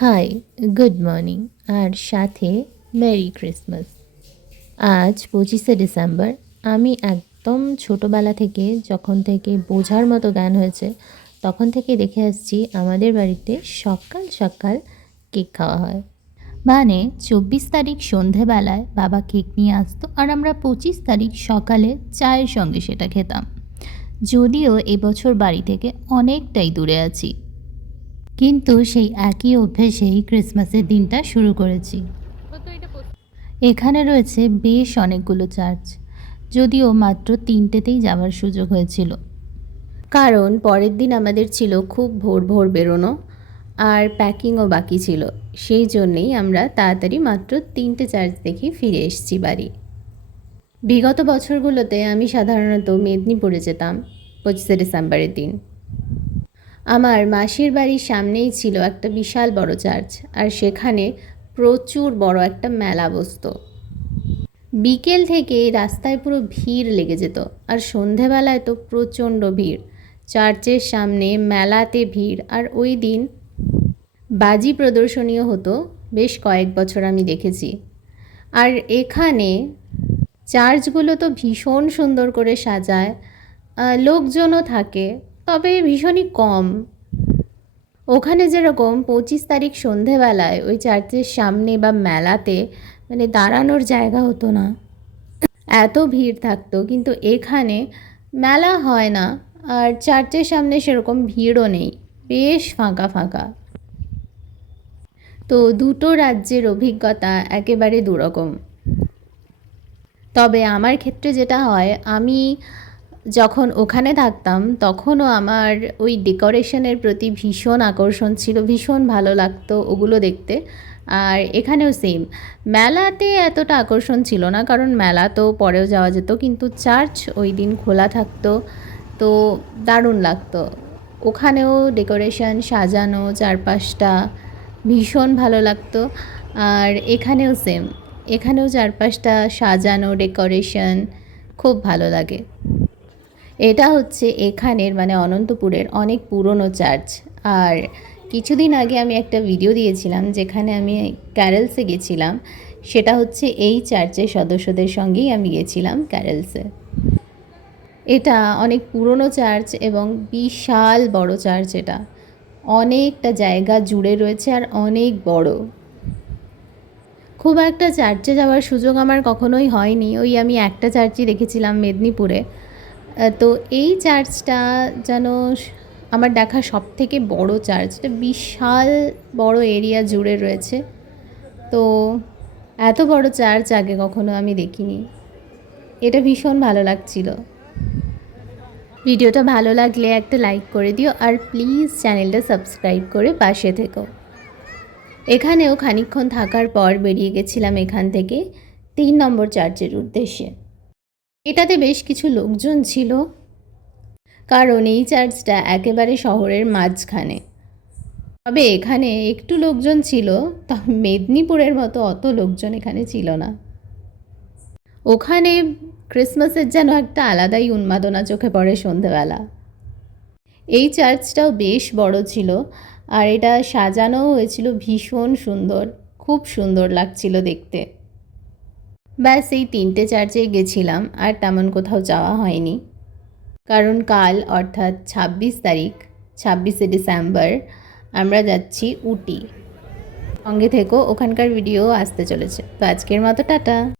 High, good morning আর সাথে merry Christmas. আজ 25শে December. আমি একদম ছোটোবেলা থেকে, যখন থেকে বোঝার মতো জ্ঞান হয়েছে, তখন থেকে দেখে আসছি আমাদের বাড়িতে সকাল সকাল কেক খাওয়া হয়। মানে 24 তারিখ সন্ধেবেলায় বাবা কেক নিয়ে আসতো আর আমরা 25 তারিখ সকালে চায়ের সঙ্গে সেটা খেতাম। যদিও এবছর বাড়ি থেকে অনেকটাই দূরে আছি, কিন্তু সেই একই অভ্যেসেই ক্রিসমাসের দিনটা শুরু করেছি। এখানে রয়েছে বেশ অনেকগুলো চার্চ, যদিও মাত্র 3টেতেই যাওয়ার সুযোগ হয়েছিল, কারণ পরের দিন আমাদের ছিল খুব ভোর ভোর বেরোনো আর প্যাকিংও বাকি ছিল। সেই জন্যেই আমরা তাড়াতাড়ি মাত্র 3টে চার্চ দেখে ফিরে এসেছি বাড়ি। বিগত বছরগুলোতে আমি সাধারণত মেদিনীপুরে যেতাম 25শে ডিসেম্বরের দিন। আমার মাসির বাড়ির সামনেই ছিল একটা বিশাল বড় চার্চ, আর সেখানে প্রচুর বড় একটা মেলা বসতো। বিকেল থেকে রাস্তায় পুরো ভিড় লেগে যেত, আর সন্ধেবেলায় তো প্রচণ্ড ভিড়। চার্চের সামনে মেলাতে ভিড়, আর ওই দিন বাজি প্রদর্শনীও হতো। বেশ কয়েক বছর আমি দেখেছি। আর এখানে চার্চগুলো তো ভীষণ সুন্দর করে সাজায়, লোকজনও থাকে, তবে ভীষণই কম। ওখানে যেরকম 25 তারিখ সন্ধেবেলায় ওই চার্চের সামনে বা মেলাতে মানে দাঁড়ানোর জায়গা হতো না, এত ভিড় থাকতো, কিন্তু এখানে মেলা হয় না আর চার্চের সামনে সেরকম ভিড়ও নেই, বেশ ফাঁকা ফাঁকা। তো দুটো রাজ্যের অভিজ্ঞতা একেবারে দুরকম। তবে আমার ক্ষেত্রে যেটা হয়, আমি যখন ওখানে থাকতাম তখনও আমার ওই ডেকোরেশনের প্রতি ভীষণ আকর্ষণ ছিল, ভীষণ ভালো লাগতো ওগুলো দেখতে। আর এখানেও সেম, মেলাতে এতটা আকর্ষণ ছিল না, কারণ মেলা তো পরেও যাওয়া যেত, কিন্তু চার্চ ওই দিন খোলা থাকতো, তো দারুণ লাগতো। ওখানেও ডেকোরেশন সাজানো, চারপাশটা ভীষণ ভালো লাগতো। আর এখানেও সেম, এখানেও চারপাশটা সাজানো, ডেকোরেশন খুব ভালো লাগে। এটা হচ্ছে এখানের মানে অনন্তপুরের অনেক পুরনো চার্চ। আর কিছুদিন আগে আমি একটা ভিডিও দিয়েছিলাম যেখানে আমি ক্যারেলসে গেছিলাম, সেটা হচ্ছে এই চার্চের সদস্যদের সঙ্গেই আমি গেছিলাম ক্যারেলসে। এটা অনেক পুরনো চার্চ এবং বিশাল বড় চার্চ। এটা অনেকটা জায়গা জুড়ে রয়েছে আর অনেক বড়। খুব একটা চার্চে যাওয়ার সুযোগ আমার কখনোই হয়নি, ওই আমি একটা চার্চই দেখেছিলাম মেদিনীপুরে। তো এই চার্চটা যেন আমার দেখা সবথেকে বড় চার্চ। এটা বিশাল বড় এরিয়া জুড়ে রয়েছে, তো এত বড় চার্চ আগে কখনো আমি দেখিনি। এটা ভীষণ ভালো লাগছিল। ভিডিওটা ভালো লাগলে একটা লাইক করে দিও, আর প্লিজ চ্যানেলটা সাবস্ক্রাইব করে পাশে থেকো। এখানেও খানিকক্ষণ থাকার পর বেরিয়ে গেছিলাম এখান থেকে 3 নম্বর চার্চের উদ্দেশ্যে। এটাতে বেশ কিছু লোকজন ছিল, কারণ এই চার্চটা একেবারে শহরের মাঝখানে। তবে এখানে একটু লোকজন ছিল, তবে মেদিনীপুরের মতো অত লোকজন এখানে ছিল না। ওখানে ক্রিসমাসের যেন একটা আলাদাই উন্মাদনা চোখে পড়ে সন্ধেবেলা। এই চার্চটাও বেশ বড় ছিল, আর এটা সাজানোও হয়েছিল ভীষণ সুন্দর, খুব সুন্দর লাগছিল দেখতে। ব্যাস এই 3টে চার্চে গেছিলাম, আর তেমন কোথাও যাওয়া হয়নি, কারণ কাল অর্থাৎ 26 তারিখ 26শে ডিসেম্বর আমরা যাচ্ছি উটি। সঙ্গে থেকো, ওখানকার ভিডিও আসতে চলেছে। তো আজকের মতো টাটা।